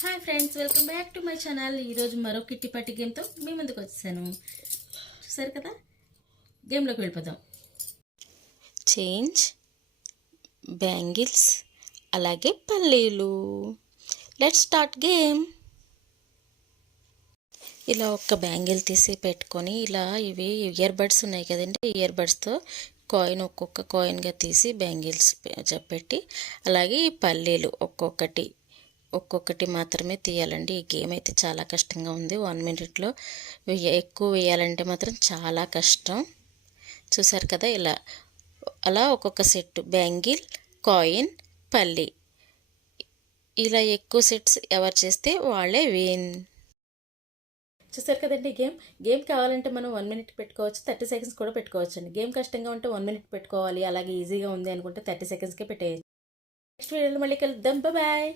Hi friends, welcome back to my channel. ఈరోజు మరో kitty party గేమ్తో మీ ముందుకు వచ్చేసాను. చూసారు కదా, గేమ్లోకి వెళ్ళిపోదాం. చేంజ్, బ్యాంగిల్స్, అలాగే పల్లీలు. Let's start game. ఇలా ఒక్క బ్యాంగిల్ తీసి పెట్టుకొని ఇలా ఇవి ఇయర్ బడ్స్ ఉన్నాయి కదండి, ఇయర్ బడ్స్తో కాయిన్ ఒక్కొక్క కాయిన్గా తీసి బ్యాంగిల్స్ పెట్టి అలాగే ఈ పల్లీలు ఒక్కొక్కటి మాత్రమే తీయాలండి. ఈ గేమ్ అయితే చాలా కష్టంగా ఉంది. 1 మినిట్లో ఎక్కువ వేయాలంటే మాత్రం చాలా కష్టం. చూసారు కదా, అలా ఒక్కొక్క సెట్ బ్యాంగిల్, కాయిన్, పల్లి, ఇలా ఎక్కువ సెట్స్ ఎవరు చేస్తే వాళ్ళే విన్. చూసారు కదండి, గేమ్ కావాలంటే మనం 1 మినిట్ పెట్టుకోవచ్చు, 30 సెకండ్స్ కూడా పెట్టుకోవచ్చు అండి. గేమ్ కష్టంగా ఉంటే 1 మినిట్ పెట్టుకోవాలి, అలాగే ఈజీగా ఉంది అనుకుంటే 30 సెకండ్స్కే పెట్టేయచ్చు. నెక్స్ట్ వీడియోలో మళ్ళీ కలుద్దాం. బాయ్.